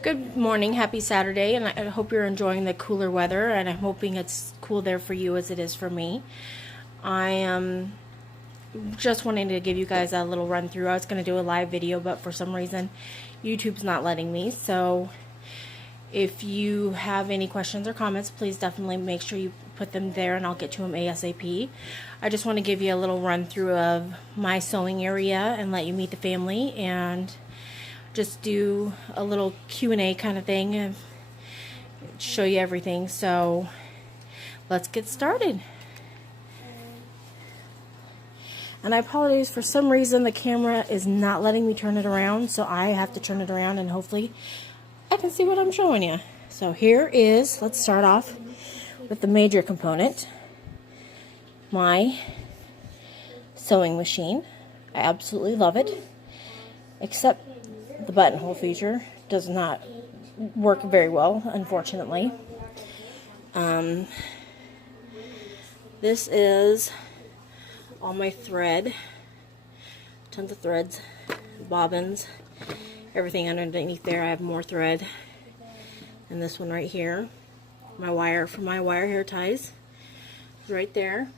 Good morning, happy Saturday, and I hope you're enjoying the cooler weather, and I'm hoping it's cool there for you as it is for me. I am just wanting to give you guys a little run through. I was going to do a live video, but for some reason YouTube's not letting me, so if you have any questions or comments, please definitely make sure you put them there and I'll get to them ASAP. I just want to give you a little run through of my sewing area and let you meet the family and just do a little Q&A kind of thing and show you everything. So let's get started. And I apologize, for some reason the camera is not letting me turn it around, so I have to turn it around and hopefully I can see what I'm showing you. So here is, let's start off with the major component, my sewing machine. I absolutely love it, except the buttonhole feature does not work very well, unfortunately. This is all my thread, tons of threads, bobbins, everything underneath there. I have more thread, and this one right here, my wire for my wire hair ties is right there.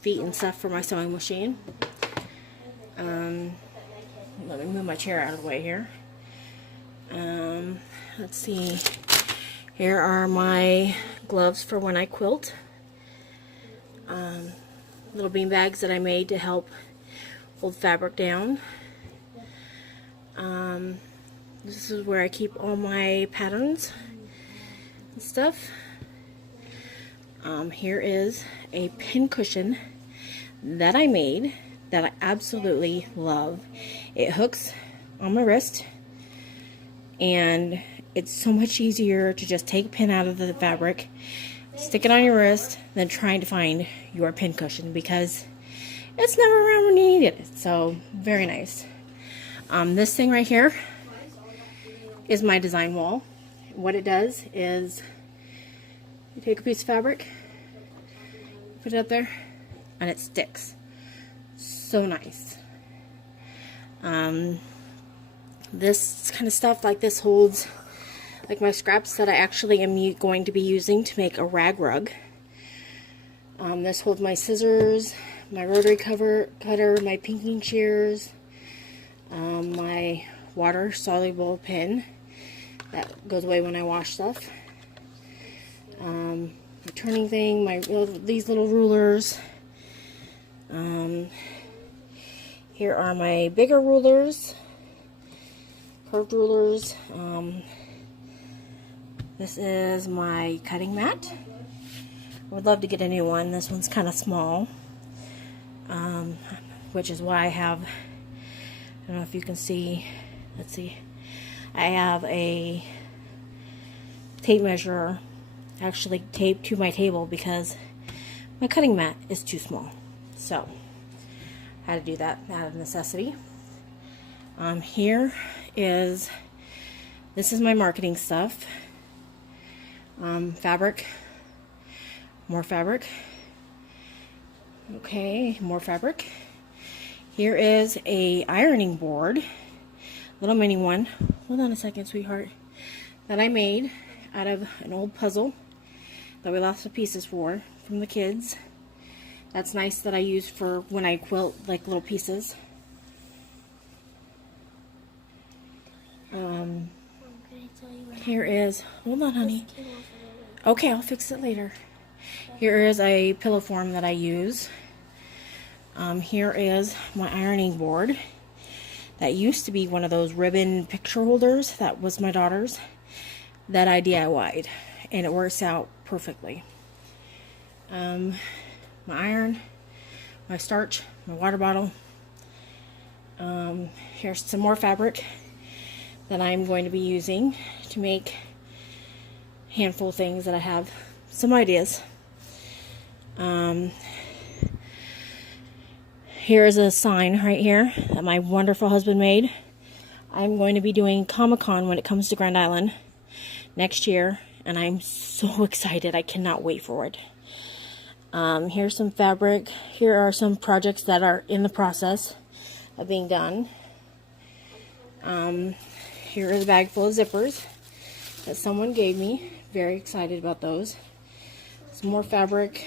Feet and stuff for my sewing machine. Let me move my chair out of the way here. Let's see. Here are my gloves for when I quilt. Little bean bags that I made to help hold fabric down. This is where I keep all my patterns and stuff. Here is a pin cushion that I made that I absolutely love. It hooks on my wrist, and it's so much easier to just take a pin out of the fabric, stick it on your wrist, than trying to find your pin cushion because it's never around when you need it. So very nice. This thing right here is my design wall. What it does is you take a piece of fabric, put it up there, and it sticks. So nice. This kind of stuff like this holds like my scraps that I actually am going to be using to make a rag rug. This holds my scissors, my rotary cutter, my pinking shears, my water soluble pen that goes away when I wash stuff, the turning thing, these little rulers. Here are my bigger rulers, curved rulers. This is my cutting mat. I would love to get a new one. This one's kind of small, which is why I have, I don't know if you can see, let's see, I have a tape measure actually taped to my table because my cutting mat is too small. So I had to do that out of necessity. This is my marketing stuff. Fabric, more fabric. Okay, more fabric. Here is a ironing board, little mini one. Hold on a second, sweetheart. That I made out of an old puzzle that we lost the pieces from the kids. That's nice that I use for when I quilt, like little pieces. Here is, hold on honey. Okay, I'll fix it later. Here is a pillow form that I use. Here is my ironing board. That used to be one of those ribbon picture holders. That was my daughter's. That I DIY'd. And it works out perfectly. My iron, my starch, my water bottle. Here's some more fabric that I'm going to be using to make a handful of things that I have some ideas. Here's a sign right here that my wonderful husband made. I'm going to be doing Comic-Con when it comes to Grand Island next year, and I'm so excited. I cannot wait for it. Here's some fabric. Here are some projects that are in the process. of being done. Here is a bag full of zippers that someone gave me. Very excited about those. Some more fabric,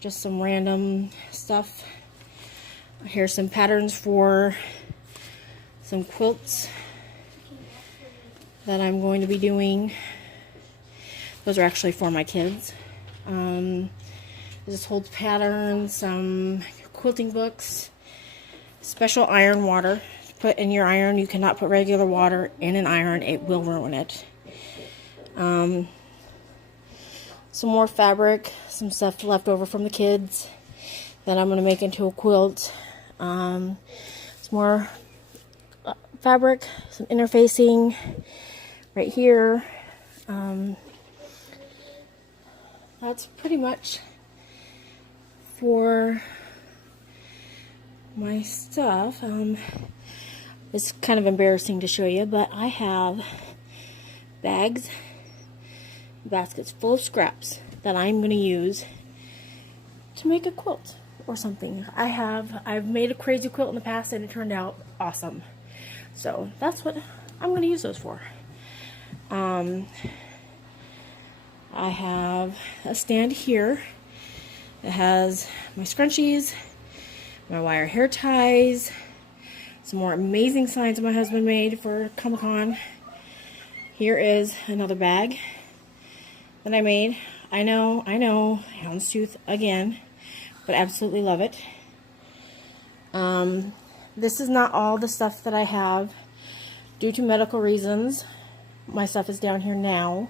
just some random stuff. Here's some patterns for some quilts that I'm going to be doing. Those are actually for my kids. This holds patterns, some quilting books, special iron water. Put in your iron. You cannot put regular water in an iron. It will ruin it. Some more fabric, some stuff left over from the kids that I'm going to make into a quilt. Some more fabric, some interfacing right here. That's pretty much for my stuff. It's kind of embarrassing to show you, but I have bags, baskets full of scraps that I'm going to use to make a quilt or something. I've made a crazy quilt in the past and it turned out awesome. So that's what I'm going to use those for. I have a stand here that has my scrunchies, my wire hair ties, some more amazing signs my husband made for Comic-Con. Here is another bag that I made. I know, houndstooth again, but absolutely love it. This is not all the stuff that I have. Due to medical reasons, my stuff is down here now.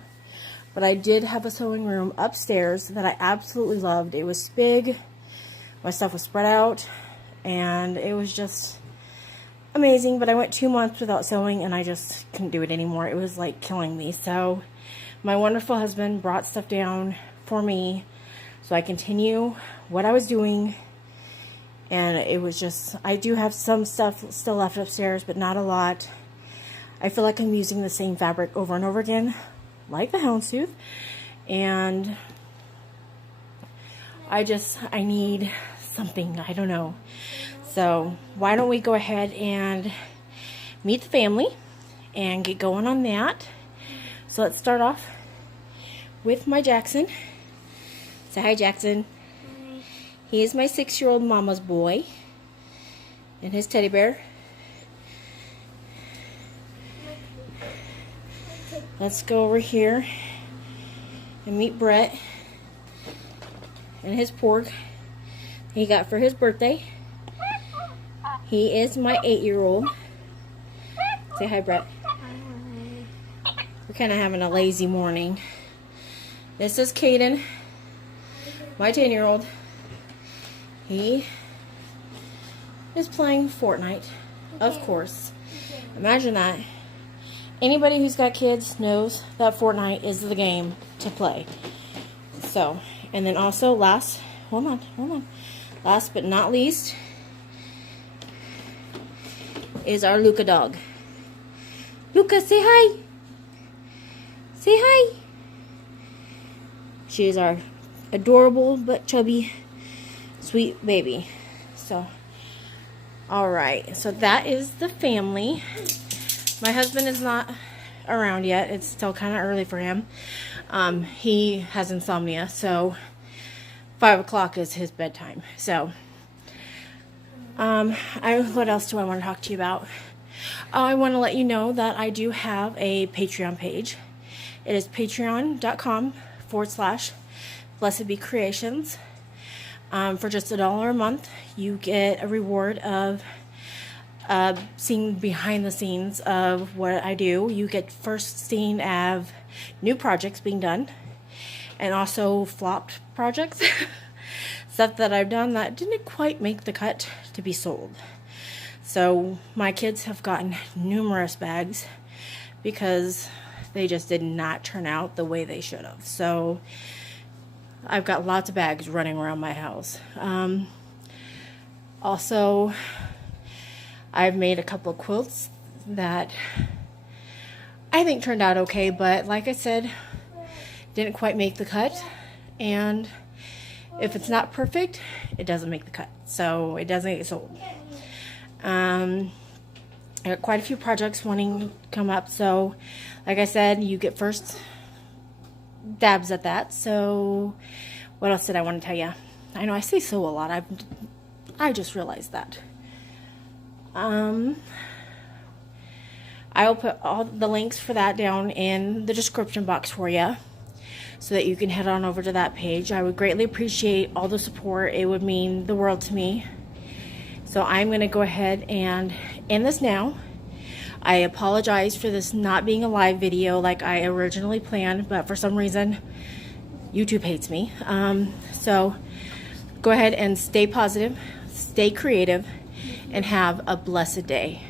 But I did have a sewing room upstairs that I absolutely loved. It was big, my stuff was spread out, and it was just amazing. But I went 2 months without sewing and I just couldn't do it anymore. It was like killing me. So my wonderful husband brought stuff down for me so I continue what I was doing. And it was just, I do have some stuff still left upstairs, but not a lot. I feel like I'm using the same fabric over and over again, like the houndstooth. And I need something, I don't know. So why don't we go ahead and meet the family and get going on that. So let's start off with my Jackson. Say hi, Jackson. Hi. He is my 6-year-old mama's boy and his teddy bear. Let's go over here and meet Brett and his porg he got for his birthday. He is my 8-year-old. Say hi, Brett. We're kind of having a lazy morning. This is Caden, my 10-year-old. He is playing Fortnite, of course. Imagine that. Anybody who's got kids knows that Fortnite is the game to play. So, and then also last but not least is our Luca dog. Luca, say hi. Say hi. She is our adorable but chubby, sweet baby. So, alright. So that is the family. My husband is not around yet. It's still kind of early for him. He has insomnia, so 5 o'clock is his bedtime. So, what else do I want to talk to you about? I want to let you know that I do have a Patreon page. It is patreon.com/blessedbecreations. For just $1 a month, you get a reward of seeing behind the scenes of what I do. You get first seen of new projects being done, and also flopped projects. Stuff that I've done that didn't quite make the cut to be sold. So my kids have gotten numerous bags because they just did not turn out the way they should have. So I've got lots of bags running around my house. Also, I've made a couple of quilts that I think turned out okay, but like I said, didn't quite make the cut, and if it's not perfect, it doesn't make the cut. So it doesn't get sold. I got quite a few projects wanting to come up. So like I said, you get first dabs at that. So what else did I want to tell you? I know I say so a lot. I just realized that. I'll put all the links for that down in the description box for you, so that you can head on over to that page. I would greatly appreciate all the support. It would mean the world to me. So I'm going to go ahead and end this now. I apologize for this not being a live video like I originally planned, but for some reason YouTube hates me. So go ahead and stay positive, stay creative, and have a blessed day.